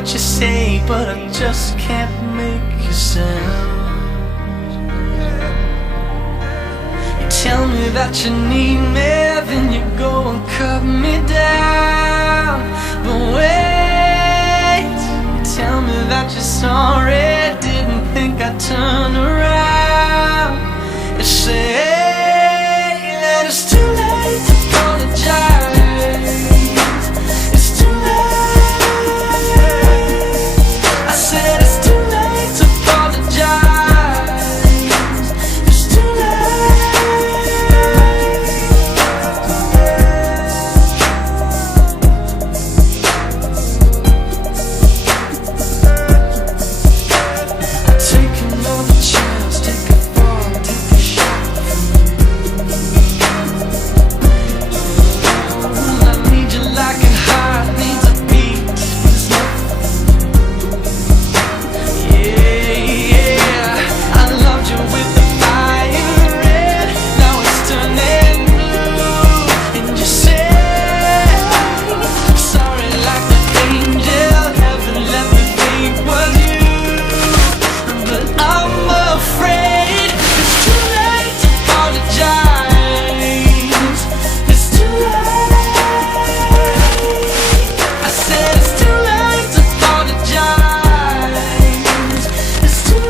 what you say, but I just can't make you sound. You tell me that you need me, then you go and cut me down. But wait, you tell me that you're sorry, didn't think I'd turn around. You say that it's too late to apologize. It's too late. I said it's too late to apologize. It's too take another chance, take a fall, take a shot from you. I need you like a heart needs a beat. Yeah, I loved you with the fire red, now it's turning blue. And you say sorry like an angel, heaven let me think was you. But I'm afraid it's too late to apologize. It's too late. I said it's too late to apologize. It's too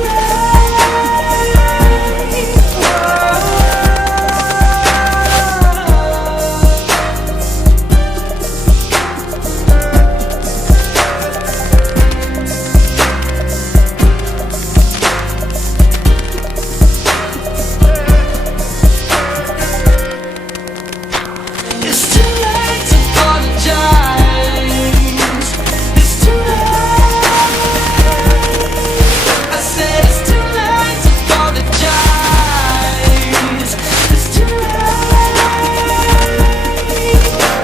It's too late to apologize. It's too late. I said it's too late to apologize. It's too late.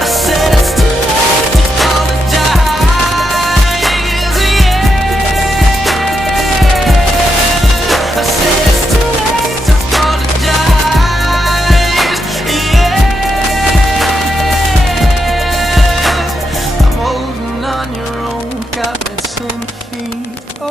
I said it's too late to apologize. Yeah. I said it's too late to apologize. Yeah. I'm holding on your own, got me 10 feet. Oh.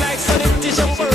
like Sonny Tisha